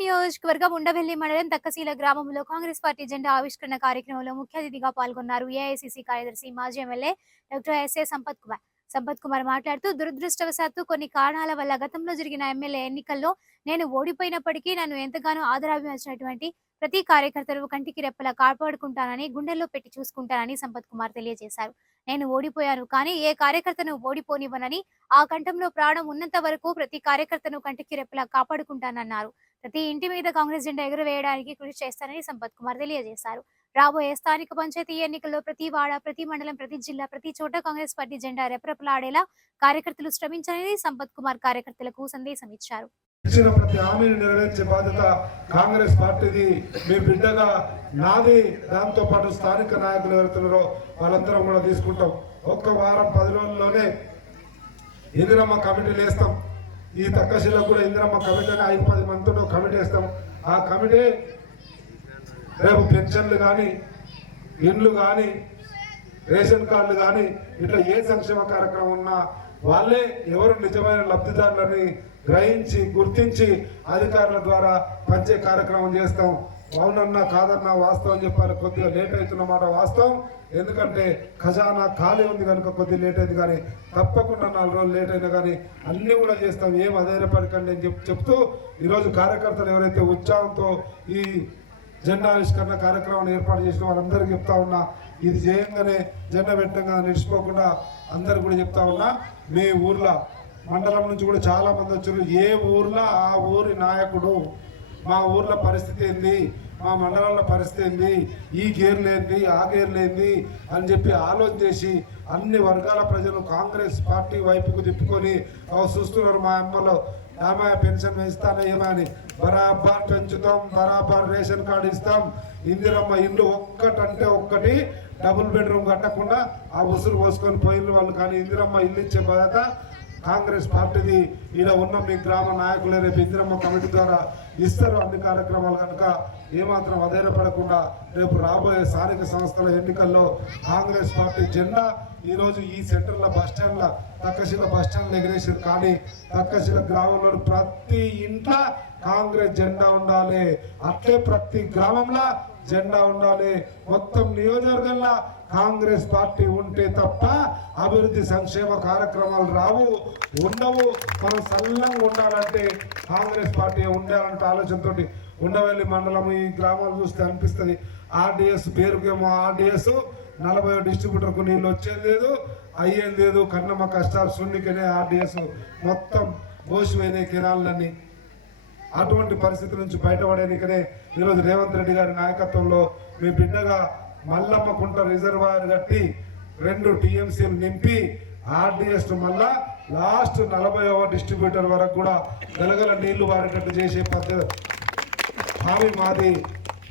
నియోజకవర్గం ఉండవెల్లి మండలం తక్కశీల గ్రామంలో కాంగ్రెస్ పార్టీ జెండా ఆవిష్కరణ కార్యక్రమంలో ముఖ్య అతిథిగా పాల్గొన్నారు ఏఐసిసి కార్యదర్శి మాజీ MLA doctor SA Sampath Kumar. Sampath Kumar మాట్లాడుతూ దురదృష్టవశాత్తు కొన్ని కారణాల వల్ల గతంలో జరిగిన ఎమ్మెల్యే ఎన్నికల్లో నేను ఓడిపోయినప్పటికీ నన్ను ఎంతగానో ఆదరాభించినటువంటి ప్రతి కార్యకర్తలు కంటికి రెప్పలా కాపాడుకుంటానని గుండెల్లో పెట్టి చూసుకుంటానని సంపత్ కుమార్ తెలియజేశారు. నేను ఓడిపోయాను కానీ ఏ కార్యకర్తను ఓడిపోనివ్వనని ఆ కంఠంలో ప్రాణం ఉన్నంత వరకు ప్రతి కార్యకర్తను కంటికి రెప్పలా కాపాడుకుంటానన్నారు. ప్రతి ఇంటి మీద కాంగ్రెస్ జెండా ఎగురవేయడానికి కృషి చేస్తానని సంపత్ కుమార్ తెలియజేశారు. రాబోయే స్థానిక పంచాయతీ ఎన్నికల్లో ప్రతి వాడ ప్రతి మండలం ప్రతి జిల్లా ప్రతి చోట కాంగ్రెస్ పార్టీ జెండా రెపరెపలాడేలా కార్యకర్తలు శ్రమించాలని సంపత్ కుమార్ కార్యకర్తలకు సందేశం ఇచ్చారు. ఇచ్చిన ప్రతి హామీని నెరవేర్చే బాధ్యత కాంగ్రెస్ పార్టీది. మీ బిడ్డగా నాది దాంతో పాటు స్థానిక నాయకులు ఎవరుతున్నారో వాళ్ళందరం కూడా తీసుకుంటాం. ఒక్క వారం పది రోజుల్లోనే ఇందిరమ్మ కమిటీలు వేస్తాం. ఈ తక్కశిలకు కూడా ఇందిరమ్మ కమిటీని ఐదు పది మందితో కమిటీ వేస్తాం. ఆ కమిటీ రేపు పెన్షన్లు కానీ ఇండ్లు కానీ రేషన్ కార్డులు కానీ ఇట్లా ఏ సంక్షేమ కార్యక్రమం ఉన్నా వాళ్ళే ఎవరు నిజమైన లబ్ధిదారులని గ్రహించి గుర్తించి అధికారుల ద్వారా పంచే కార్యక్రమం చేస్తాం. అవునన్నా కాదన్నా వాస్తవం చెప్పాలి. కొద్దిగా లేట్ అవుతున్నమాట వాస్తవం. ఎందుకంటే ఖజానా ఖాళీ ఉంది కనుక కొద్దిగా లేట్ అయింది. కానీ తప్పకుండా నాలుగు రోజులు లేట్ అయినా కానీ అన్నీ కూడా చేస్తాం. ఏం అధైర్యపడకండి అని చెప్పి చెప్తూ ఈరోజు కార్యకర్తలు ఎవరైతే ఉత్సాహంతో ఈ జెండా ఆవిష్కరణ కార్యక్రమాన్ని ఏర్పాటు చేసిన వాళ్ళందరికీ చెప్తా ఉన్నా ఇది చేయంగానే జెండా పెట్టంగా నిలిచిపోకుండా అందరు కూడా చెప్తా ఉన్నా మీ ఊర్లో మండలం నుంచి కూడా చాలా మంది వచ్చారు. ఏ ఊర్లో ఆ ఊరి నాయకుడు? మా ఊర్లో పరిస్థితి ఏంది? మా మండలంలో పరిస్థితి ఏంది? ఈ గేర్ లేనిది ఆ గేర్ లేనిది అని చెప్పి ఆలోచన చేసి అన్ని వర్గాల ప్రజలు కాంగ్రెస్ పార్టీ వైపుకు తిప్పుకొని చూస్తున్నారు మా అమ్మలో. ఆమె పెన్షన్ ఇస్తాను ఏమని బరాబర్ పెంచుతాం బరాబర్ రేషన్ కార్డు ఇస్తాం. ఇందిరమ్మ ఇల్లు ఒక్కటంటే ఒక్కటి డబుల్ బెడ్రూమ్ కట్టకుండా ఆ ఉసురు పోసుకొని పోయిన వాళ్ళు కానీ ఇందిరమ్మ ఇల్లు ఇచ్చే బాధ్యత కాంగ్రెస్ పార్టీది ఇలా ఉన్న మీ గ్రామ నాయకులే రేపు ఇందిరమ్మ కమిటీ ద్వారా ఇస్తారు. అన్ని కార్యక్రమాలు కనుక ఏమాత్రం అధైర్యపడకుండా రేపు రాబోయే స్థానిక సంస్థల ఎన్నికల్లో కాంగ్రెస్ పార్టీ జెండా ఈరోజు ఈ సెంటర్ల బస్ స్టాండ్ల తక్కశిల బస్ స్టాండ్ ఎగిరేసారు కానీ తక్కశిల గ్రామంలో ప్రతి ఇంట్లో కాంగ్రెస్ జెండా ఉండాలి. అట్లే ప్రతి గ్రామంలో జెండా ఉండాలి. మొత్తం నియోజకవర్గంలో కాంగ్రెస్ పార్టీ ఉంటే తప్ప అభివృద్ధి సంక్షేమ కార్యక్రమాలు రావు ఉండవు. మనం సల్లంగా ఉండాలంటే కాంగ్రెస్ పార్టీ ఉండాలంటే ఆలోచనతోటి ఉండవల్లి మండలం ఈ గ్రామాలు చూస్తే అనిపిస్తుంది. ఆర్డిఎస్ పేరుకేమో ఆర్డిఎస్. నలభై డిస్ట్రిబ్యూటర్కు నీళ్ళు వచ్చేది లేదు అయ్యేది లేదు. కన్నమ్మ కష్టాలు సున్నికనే ఆర్డిఎస్. మొత్తం మోసిపోయినాయి కిరాళ్ళని అటువంటి పరిస్థితి నుంచి బయటపడేందుకనే ఈరోజు రేవంత్ రెడ్డి గారి నాయకత్వంలో మీ బిడ్డగా మల్లమ్మకుంట రిజర్వాయర్ కట్టి రెండు టీఎంసీలు నింపి ఆర్డిఎస్ మళ్ళా లాస్ట్ నలభై డిస్ట్రిబ్యూటర్ వరకు కూడా గలగల నీళ్ళు వారేటట్టు చేసే పద్ధతి హామీ మాది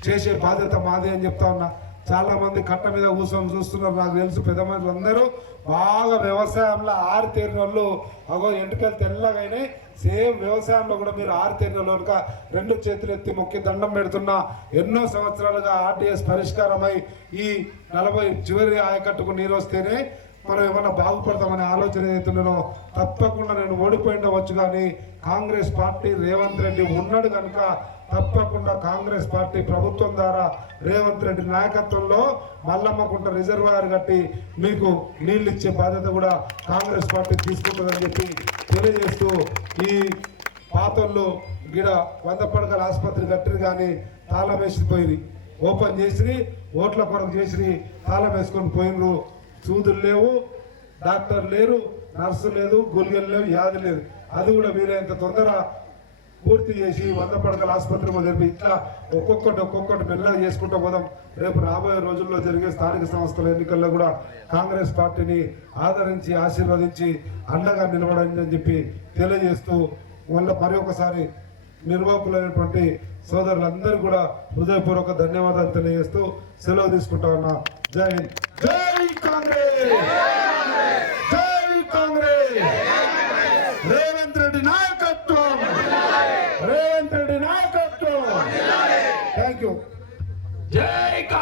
చేసే బాధ్యత మాది అని చెప్తా ఉన్నా. చాలా మంది కట్ట మీద కూర్చొని చూస్తున్నారు. నాకు తెలుసు పెద్ద మనుషులు అందరూ బాగా వ్యవసాయంలో ఆరితేరిన వాళ్ళు అగో ఎంటుకలు తెల్లగానే సేమ్ వ్యవసాయంలో కూడా మీరు ఆరితేరిన వాళ్ళు రెండు చేతులు ఎత్తి మొక్కి దండం పెడుతున్న ఎన్నో సంవత్సరాలుగా ఆర్టీఎస్ పరిష్కారమై ఈ నలభై చివరి ఆయకట్టుకు నీరు వస్తేనే మనం ఏమన్నా బాగుపడతామనే ఆలోచన ఏదైతున్నానో తప్పకుండా నేను ఓడిపోయిండవచ్చు కానీ కాంగ్రెస్ పార్టీ రేవంత్ రెడ్డి ఉన్నాడు కనుక తప్పకుండా కాంగ్రెస్ పార్టీ ప్రభుత్వం ద్వారా రేవంత్ రెడ్డి నాయకత్వంలో మల్లమ్మకుంట రిజర్వాయర్ కట్టి మీకు నీళ్ళు ఇచ్చే బాధ్యత కూడా కాంగ్రెస్ పార్టీ తీసుకుంటుందని చెప్పి తెలియజేస్తూ ఈ పాతోళ్ళు గిడ వంద పడకల ఆసుపత్రి కట్టిరు కానీ తాళం వేసిపోయి ఓపెన్ చేసి ఓట్ల కొరకు చేసి తాళం వేసుకొని పోయినరు. సూదులు లేవు డాక్టర్ లేరు నర్సు లేదు గుళికలు లేవు వ్యాధి లేదు. అది కూడా వీలైనంత తొందర పూర్తి చేసి వంద పడకల ఆసుపత్రి మొదలు ఇట్లా ఒక్కొక్కటి ఒక్కొక్కటి మెల్లగా చేసుకుంటూ పోదాం. రేపు రాబోయే రోజుల్లో జరిగే స్థానిక సంస్థల ఎన్నికల్లో కూడా కాంగ్రెస్ పార్టీని ఆదరించి ఆశీర్వదించి అండగా నిలబడండి అని చెప్పి తెలియజేస్తూ మళ్ళీ మరి ఒకసారి నిర్వాహకులైనటువంటి సోదరులందరూ కూడా హృదయపూర్వక ధన్యవాదాలు తెలియజేస్తూ సెలవు తీసుకుంటా ఉన్నా. జై హింద్. జై కాంగ్రెస్!